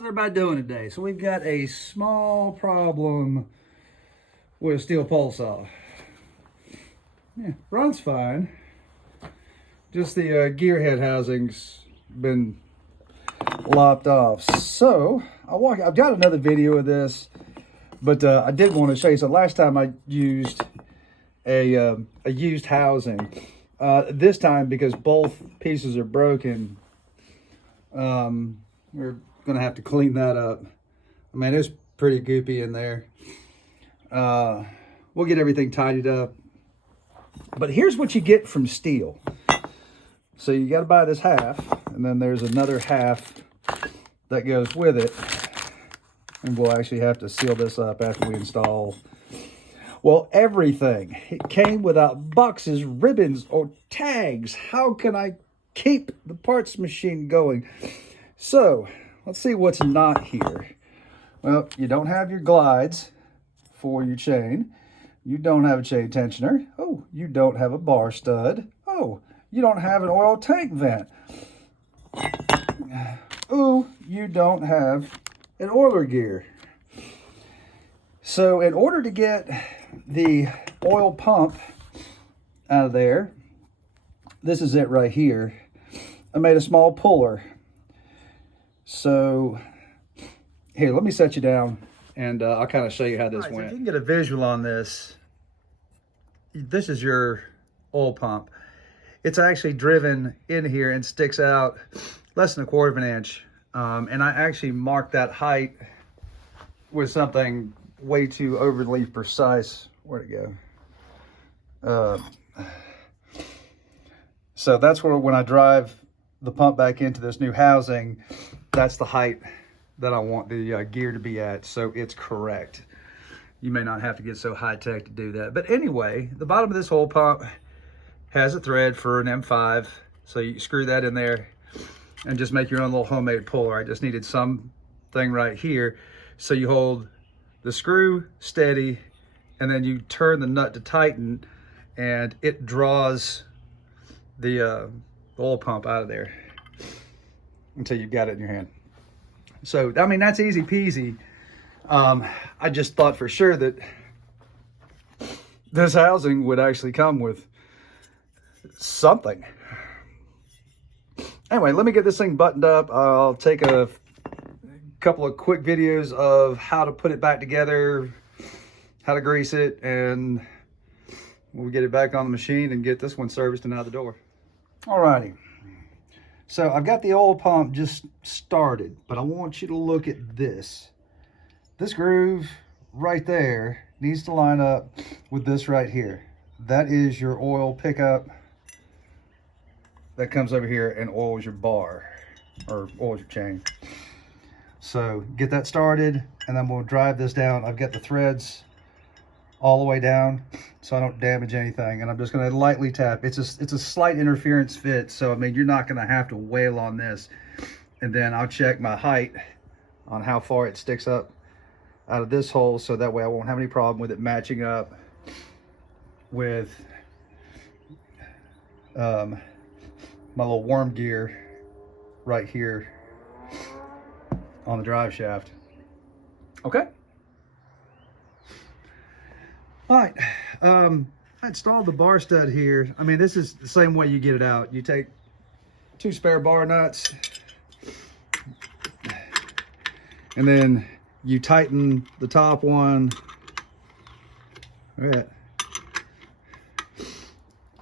How's everybody doing today? So we've got a small problem with a Stihl pole saw. Yeah, runs fine. Just the gear head housing's been lopped off. So I've got another video of this, but I did want to show you. So last time I used a used housing. This time, because both pieces are broken, we're gonna have to clean that up. I mean, it's pretty goopy in there. We'll get everything tidied up. But here's what you get from Stihl. So you got to buy this half, and then there's another half that goes with it. And we'll actually have to seal this up after we install, well, everything. It came without boxes, ribbons, or tags. How can I keep the parts machine going? So let's see what's not here. Well, you don't have your glides for your chain. You don't have a chain tensioner. Oh, you don't have a bar stud. Oh, you don't have an oil tank vent. Oh, you don't have an oiler gear. So in order to get the oil pump out of there, this is it right here. I made a small puller. So here, let me set you down and I'll kind of show you how this went. So if you can get a visual on this, this is your oil pump. It's actually driven in here and sticks out less than 1/4 of an inch. And I actually marked that height with something way too overly precise. Where'd it go? So that's where, when I drive the pump back into this new housing, that's the height that I want the gear to be at, so it's correct. You may not have to get so high-tech to do that. But anyway, the bottom of this oil pump has a thread for an M5, so you screw that in there and just make your own little homemade puller. I just needed something right here, so you hold the screw steady, and then you turn the nut to tighten, and it draws the oil pump out of there until you've got it in your hand. So, I mean, that's easy peasy. I just thought for sure that this housing would actually come with something. Anyway, let me get this thing buttoned up. I'll take a couple of quick videos of how to put it back together, how to grease it, and we'll get it back on the machine and get this one serviced and out the door. Alrighty. So I've got the oil pump just started, but I want you to look at this. This groove right there needs to line up with this right here. That is your oil pickup that comes over here and oils your bar, or oils your chain. So get that started, and then we'll drive this down. I've got the threads all the way down so I don't damage anything, and I'm just going to lightly tap. It's a slight interference fit, so I mean, you're not going to have to wail on this. And then I'll check my height on how far it sticks up out of this hole, so that way I won't have any problem with it matching up with my little worm gear right here on the drive shaft. Okay. All right, I installed the bar stud here. I mean, this is the same way you get it out. You take 2 spare bar nuts, and then you tighten the top one, right,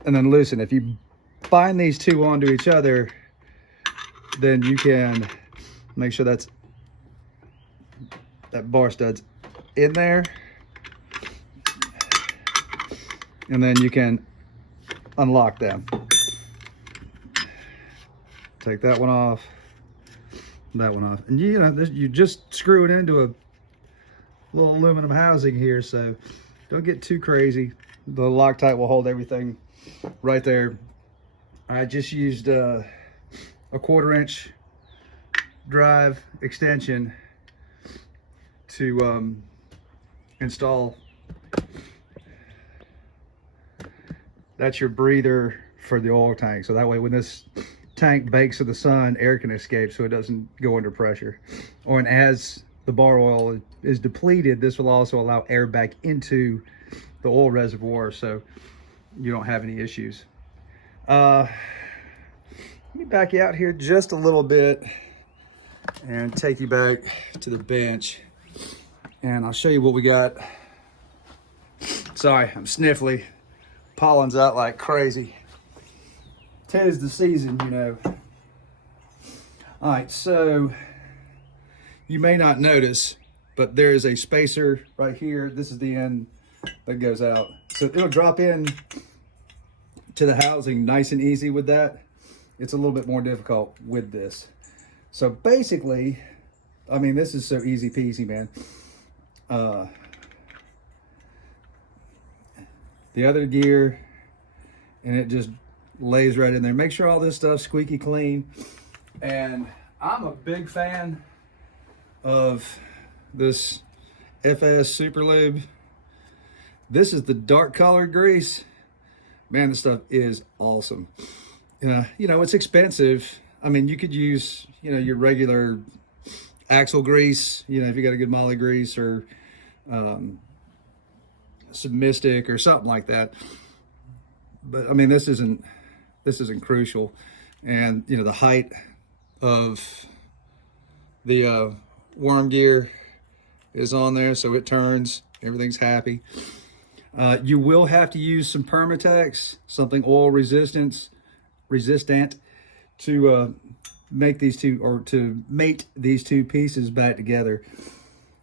and then loosen. If you bind these two onto each other, then you can make sure that bar stud's in there. And then you can unlock them. Take that one off, that one off. And you know, you just screw it into a little aluminum housing here, so don't get too crazy. The Loctite will hold everything right there. I just used a 1/4 inch drive extension to install. That's your breather for the oil tank. So that way when this tank bakes in the sun, air can escape so it doesn't go under pressure. Or, and as the bar oil is depleted, this will also allow air back into the oil reservoir so you don't have any issues. Let me back you out here just a little bit and take you back to the bench, and I'll show you what we got. Sorry, I'm sniffly. Pollen's out like crazy. 'Tis the season, you know. All right, so you may not notice, but there is a spacer right here. This is the end that goes out. So it'll drop in to the housing nice and easy with that. It's a little bit more difficult with this. So basically, I mean, this is so easy peasy, man. The other gear, and it just lays right in there. Make sure all this stuff's squeaky clean. And I'm a big fan of this FS Super Lube. This is the dark colored grease. Man, this stuff is awesome. You know, it's expensive. I mean, you could use, you know, your regular axle grease, you know, if you got a good moly grease, or some Mystic or something like that. But I mean, this isn't crucial. And you know, the height of the worm gear is on there, so it turns, everything's happy. You will have to use some Permatex, something oil resistant to make these two, or to mate these two pieces back together.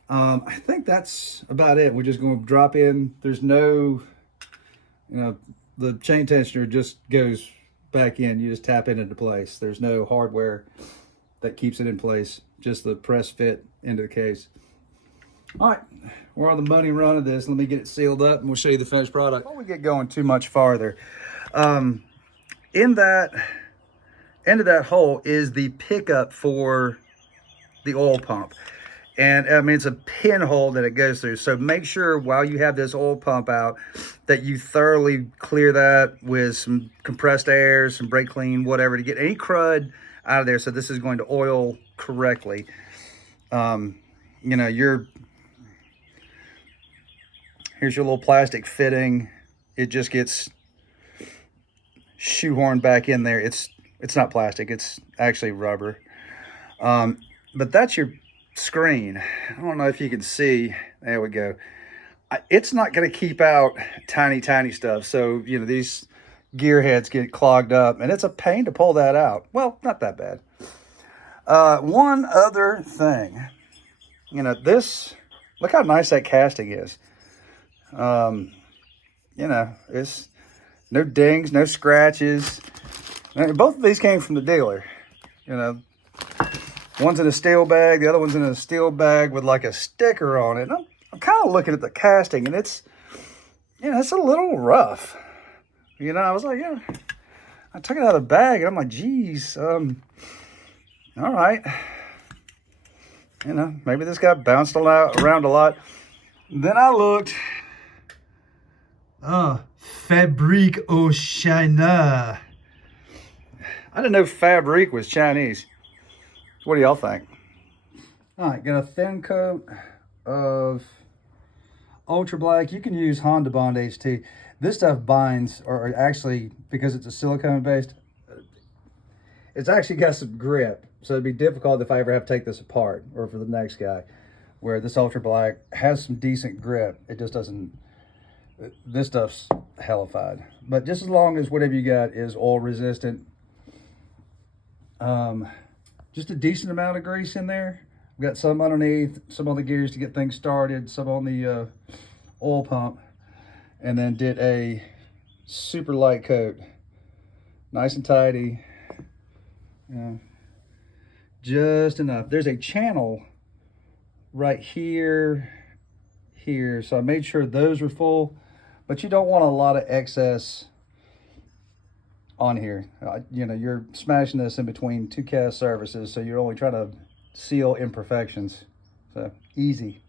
I think that's about it. We're just going to drop in. There's no, you know, the chain tensioner just goes back in. You just tap it into place. There's no hardware that keeps it in place, just the press fit into the case. All right, we're on the money run of this. Let me get it sealed up and we'll show you the finished product. Before we get going too much farther, in that end of that hole is the pickup for the oil pump. And I mean, it's a pinhole that it goes through. So make sure while you have this oil pump out that you thoroughly clear that with some compressed air, some brake clean, whatever, to get any crud out of there. So this is going to oil correctly. You know, here's your little plastic fitting. It just gets shoehorned back in there. It's not plastic, it's actually rubber. But that's your screen. I don't know if you can see. There we go. It's not going to keep out tiny stuff. So, you know, these gear heads get clogged up and it's a pain to pull that out. Well, not that bad. One other thing, you know, this, look how nice that casting is. You know, it's no dings, no scratches. Both of these came from the dealer, you know. One's in a steel bag, the other one's in a steel bag with like a sticker on it. And I'm kind of looking at the casting, and it's, you know, it's a little rough. You know, I was like, yeah. I took it out of the bag, and I'm like, geez, all right. You know, maybe this got bounced around a lot. Then I looked. Fabrique au China. I didn't know Fabrique was Chinese. What do y'all think? All right, got a thin coat of Ultra Black. You can use Honda Bond HT. This stuff binds, or actually, because it's a silicone based, it's actually got some grip. So it'd be difficult if I ever have to take this apart, or for the next guy, where this Ultra Black has some decent grip. It just doesn't, this stuff's hellified. But just as long as whatever you got is oil resistant, just a decent amount of grease in there. We've got some underneath, some on the gears to get things started, some on the oil pump, and then did a super light coat. Nice and tidy. Just enough. There's a channel right here, so I made sure those were full, but you don't want a lot of excess on here. You know, you're smashing this in between two cast surfaces, so you're only trying to seal imperfections. So easy.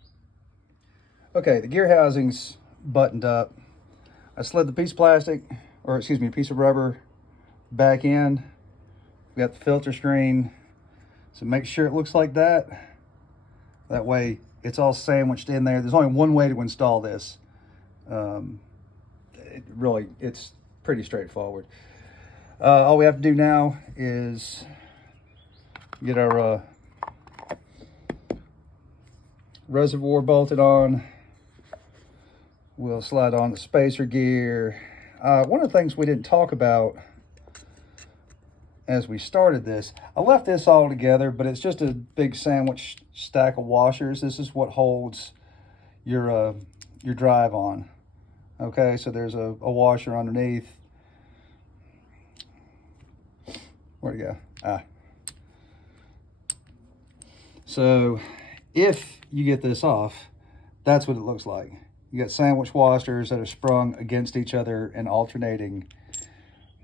Okay, the gear housing's buttoned up. I slid the piece of plastic, or excuse me, piece of rubber back in. We got the filter screen. So make sure it looks like that. That way it's all sandwiched in there. There's only one way to install this. It's pretty straightforward. All we have to do now is get our reservoir bolted on. We'll slide on the spacer gear. One of the things we didn't talk about as we started this, I left this all together, but it's just a big sandwich stack of washers. This is what holds your drive on. Okay, so there's a washer underneath. Where'd it go? So if you get this off, that's what it looks like. You got sandwich washers that are sprung against each other and alternating.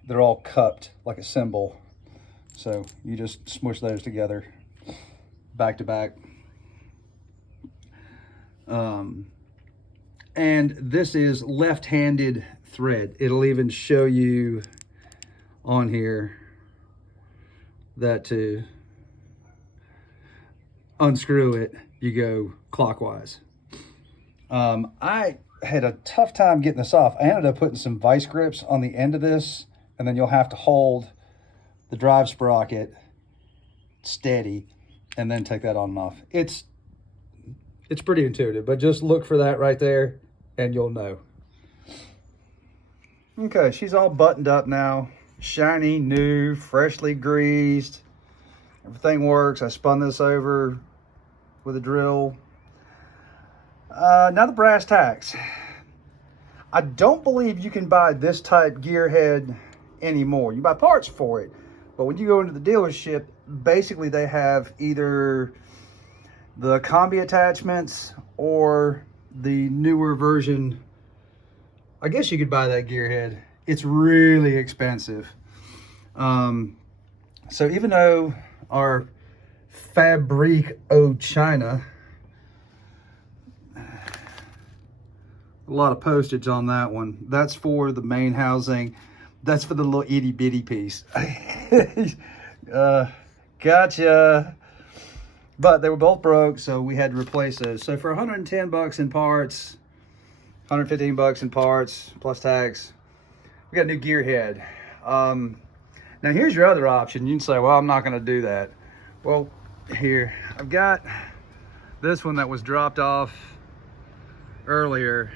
They're all cupped like a cymbal. So you just smush those together back to back. And this is left-handed thread. It'll even show you on here that to unscrew it, you go clockwise. I had a tough time getting this off. I ended up putting some vice grips on the end of this, and then you'll have to hold the drive sprocket steady and then take that on and off. It's pretty intuitive, but just look for that right there and you'll know. Okay, she's all buttoned up now. Shiny, new, freshly greased. Everything works. I spun this over with a drill. Now the brass tacks. I don't believe you can buy this type gear head anymore. You buy parts for it, but when you go into the dealership, basically they have either the combi attachments or the newer version. I guess you could buy that gear head. It's really expensive. So even though our Fabrique au China, a lot of postage on that one. That's for the main housing. That's for the little itty bitty piece. Gotcha. But they were both broke, so we had to replace those. So for 110 bucks in parts, 115 bucks in parts, plus tax, we got a new gear head. Now here's your other option. You can say, well, I'm not gonna do that. Well, here, I've got this one that was dropped off earlier.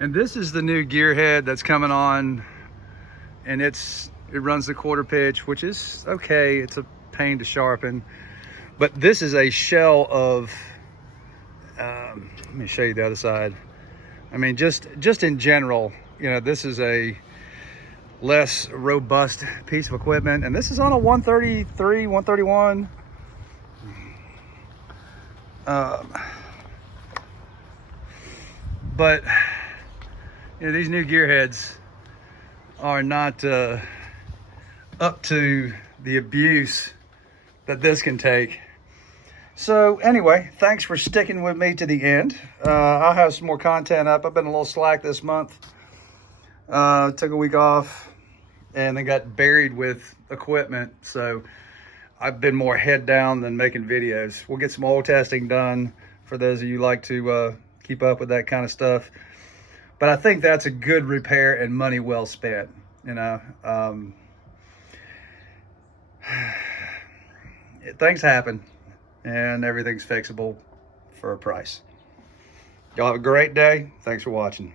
And this is the new gear head that's coming on, and it runs the quarter pitch, which is okay. It's a pain to sharpen, but this is a shell of, let me show you the other side. I mean, just in general, you know, this is a less robust piece of equipment, and this is on a 133, 131. But you know, these new gear heads are not up to the abuse that this can take. So anyway, thanks for sticking with me to the end. I'll have some more content up. I've been a little slack this month. Took a week off and then got buried with equipment. So I've been more head down than making videos. We'll get some oil testing done for those of you who like to keep up with that kind of stuff. But I think that's a good repair and money well spent, you know. Things happen and everything's fixable for a price. Y'all have a great day. Thanks for watching.